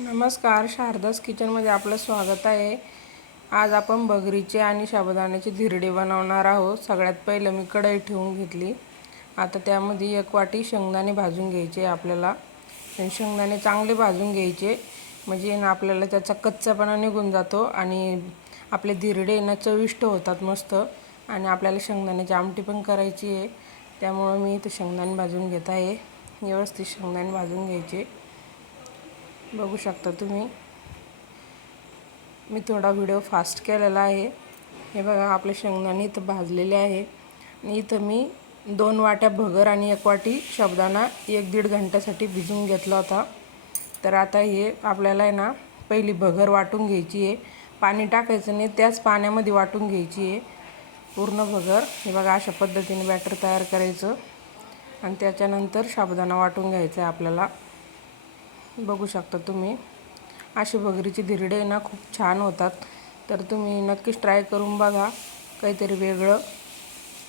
नमस्कार शारदास किचनमध्ये आपलं स्वागत आहे. आज आपण बगरीचे आणि साबुदाण्याचे धिरडे बनवणार आहोत. सगळ्यात पहिलं मी कढई ठेवून घेतली. आता त्यामध्ये एक वाटी शेंगदाणे भाजून घ्यायचे आपल्याला. आणि शेंगदाणे चांगले भाजून घ्यायचे. म्हणजे ना आपल्याला त्याचा कच्चापणा निघून जातो आणि आपले धिरडे ना चविष्ट होतात मस्त. आणि आपल्याला शेंगदाण्याची आमटी पण करायची आहे. त्यामुळं मी इथं शेंगदाणे भाजून घेत आहे. व्यवस्थित शेंगदाणे भाजून घ्यायचे. बघू शकता तुम्ही. मी थोडा व्हिडिओ फास्ट केलेला आहे. हे बघा आपले शेंगदाणे इथं भाजलेले आहे. आणि इथं मी दोन वाट्या भगर आणि एक वाटी शब्दाना एक दीड घंट्यासाठी भिजून घेतला होता. तर आता हे आपल्याला आहे ना पहिली भगर वाटून घ्यायची आहे. पाणी टाकायचं नाही त्याच पाण्यामध्ये वाटून घ्यायची आहे. पूर्ण भगर हे बघा अशा पद्धतीने बॅटर तयार करायचं. आणि त्याच्यानंतर साबुदाणा वाटून घ्यायचा आहे आपल्याला. बघू शकता तुम्ही. अशी भगरीचे धिरडे ना खूप छान होतात. तर तुम्ही नक्कीच ट्राय करून बघा. काहीतरी वेगळं.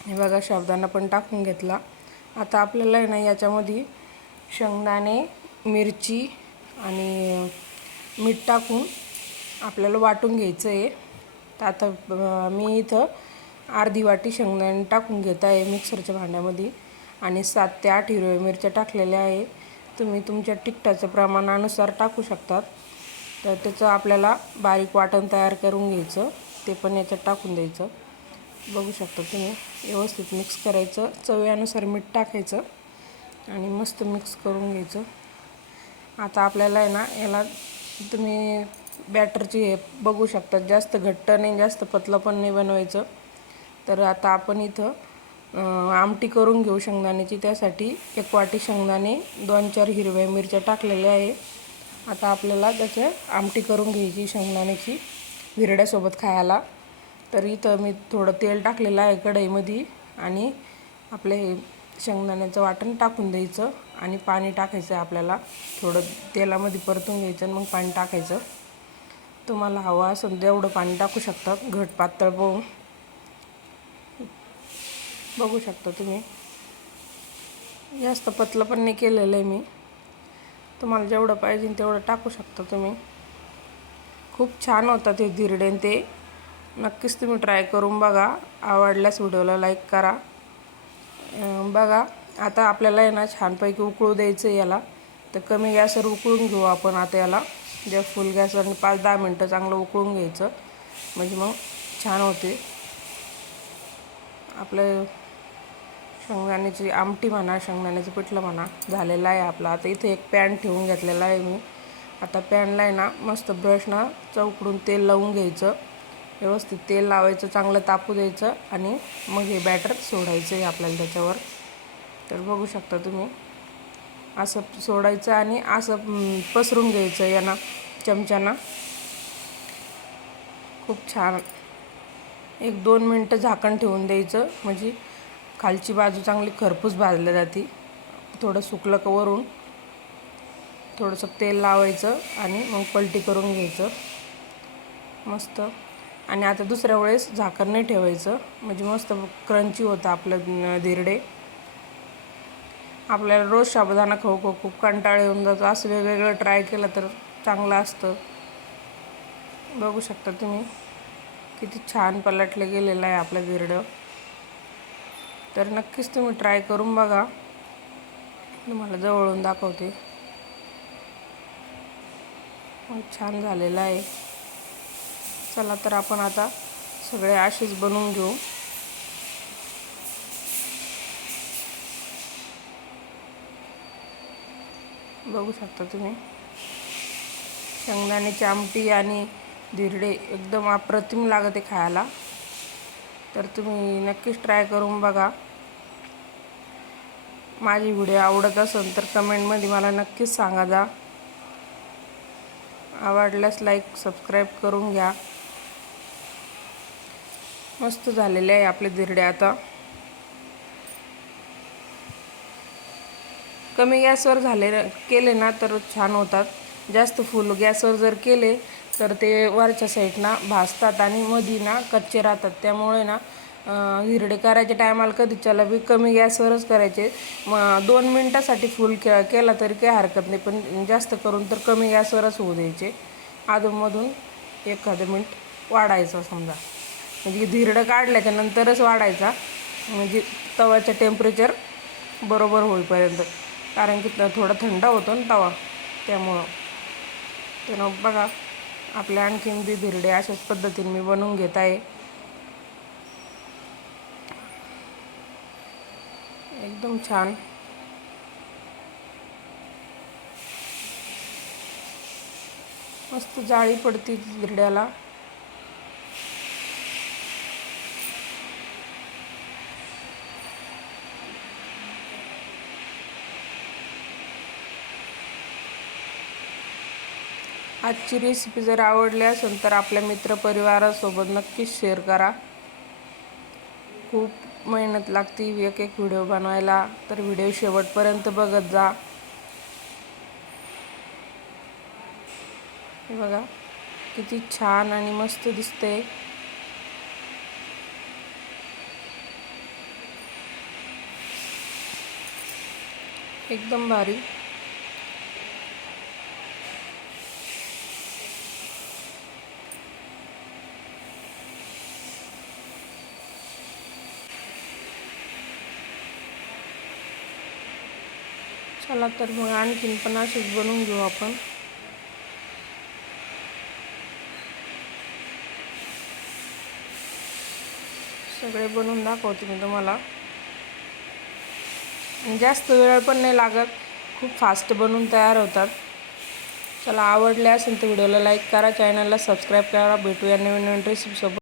हे बघा साबुदाणा पण टाकून घेतला. आता आपल्याला आहे ना याच्यामध्ये शेंगदाणे मिरची आणि मीठ टाकून आपल्याला वाटून घ्यायचं आहे. तर आता मी इथं अर्धी वाटी शेंगदाणे टाकून घेत आहे मिक्सरच्या भांड्यामध्ये. आणि सात ते आठ हिरव्या मिरच्या टाकलेल्या आहे. तुम्ही तुमच्या तिखटाच्या प्रमाणानुसार टाकू शकतात. तर त्याचं आपल्याला बारीक वाटण तयार करून घ्यायचं. ते पण याच्यात टाकून द्यायचं. बघू शकता तुम्ही व्यवस्थित मिक्स करायचं. चवीनुसार मीठ टाकायचं आणि मस्त मिक्स करून घ्यायचं. आता आपल्याला आहे ना याला तुम्ही बॅटरची हे बघू शकता. जास्त घट्ट नाही जास्त पतलं पण नाही बनवायचं. तर आता आपण इथं आमटी करून घेऊ शेंगदाण्याची. त्यासाठी एक वाटी शेंगदाणे दोन चार हिरव्या मिरच्या टाकलेल्या आहे. आता आपल्याला त्याचे आमटी करून घ्यायची शेंगदाण्याची विरड्यासोबत खायला. तर इथं मी थोडं तेल टाकलेलं आहे कढईमध्ये आणि आपले हे शेंगदाण्याचं वाटण टाकून द्यायचं आणि पाणी टाकायचं आहे आपल्याला. थोडं तेलामध्ये परतून घ्यायचं आणि मग पाणी टाकायचं. तुम्हाला हवं असेल तेवढं पाणी टाकू शकतात घट पातळ पोहून. बघू शकता तुम्ही. जास्त पतलं पण नाही केलेलं आहे मी. तुम्हाला जेवढं पाहिजे तेवढं टाकू शकता तुम्ही. खूप छान होतं ते धिरडेन ते. नक्कीच तुम्ही ट्राय करून बघा. आवडल्यास व्हिडिओला लाईक करा. बघा आता आपल्याला आहे ना छानपैकी उकळू द्यायचं याला. तर कमी गॅसवर उकळून घेऊ आपण आता याला. जे फुल गॅसवर पाच दहा मिनटं चांगलं उकळून घ्यायचं. म्हणजे मग छान होते. आपलं शेंगदाण्याची आमटी म्हणा शेंगदाण्याचं पिठलं म्हणा झालेलं आहे आपला. आता इथे एक पॅन ठेवून घेतलेला आहे मी. आता पॅनला आहे ना मस्त ब्रशना चौकडून तेल लावून घ्यायचं. व्यवस्थित तेल लावायचं चांगलं तापू द्यायचं आणि मग हे बॅटर सोडायचं आहे आपल्याला त्याच्यावर. तर बघू शकता तुम्ही. असं सोडायचं आणि असं पसरून घ्यायचं यांना चमच्याना. खूप छान. एक दोन मिनटं झाकण ठेवून द्यायचं. म्हणजे खालची बाजू चांगली खरपूस भाजल्या जाते. थोडं सुकलं का वरून थोडंसं तेल लावायचं आणि मग पलटी करून घ्यायचं. मस्त. आणि आता दुसऱ्या वेळेस झाकण नाही ठेवायचं. म्हणजे मस्त क्रंची होतं आपलं धिरडे. आपल्याला रोज साबुदाणा खाऊ खाऊ खूप कंटाळ येऊन जातो. असं वेगवेगळं ट्राय केलं तर चांगलं असतं. बघू शकता तुम्ही. किती छान पलटलं गेलेलं आहे आपलं धिरडं. तर नक्कीच तुम्ही ट्राय करून बघा. तुम्हाला जवळून दाखवते. छान झालेला आहे. चला तर आपण आता सगळे अशीच बनवून घेऊ. बघू शकता तुम्ही. शेंगदाण्याची आमटी आणि धिरडे एकदम अप्रतिम लागते खायला. तर तुम्ही नक्कीच ट्राय करून बघा. माझी व्हिडिओ आवडत असेल तर कमेंटमध्ये मला नक्कीच सांगा जा. आवडल्यास लाईक सबस्क्राईब करून घ्या. मस्त झालेले आहे आपले धिरडे आता. कमी गॅसवर झाले केले ना तर छान होतात. जास्त फुल गॅसवर जर केले तर ते वरच्या साईडना भाजतात आणि मधी ना कच्चे राहतात. त्यामुळे ना हिरडे करायच्या टायमाला कधी त्याला बी कमी गॅसवरच करायचे. मग दोन मिनटासाठी फुल के केला तरी काही हरकत नाही पण जास्त करून तर कमी गॅसवरच होऊ द्यायचे. अधूनमधून एखादं मिनट वाढायचं समजा. म्हणजे धिरडं काढल्याच्या नंतरच वाढायचा. म्हणजे तव्याचं टेम्परेचर बरोबर होईपर्यंत. कारण की थोडा थंड होतो ना तवा. त्यामुळं. तर बघा आपल्या आणखीन बी धिरडे अशाच पद्धतीने मी बनवून घेत आहे. एकदम छान. मस्त जाळी पडती धिरड्याला. आजची रेसिपी जर आवडली असेल तर आपल्या मित्रपरिवारासोबत नक्कीच शेअर करा. खूप मेहनत लागते एक एक व्हिडिओ बनवायला. तर व्हिडिओ शेवटपर्यंत बघत जा. हे बघा किती छान आणि मस्त दिसते एकदम भारी. चला तर मग आणखीन पण असेच बनवून घेऊ आपण. सगळे बनवून दाखवते मी तुम्हाला. जास्त वेळ पण नाही लागत खूप फास्ट बनवून तयार होतात. चला आवडले असेल तर व्हिडिओला लाईक करा चॅनलला सबस्क्राईब करा भेटूया नवीन नवीन रेसिपीसोबत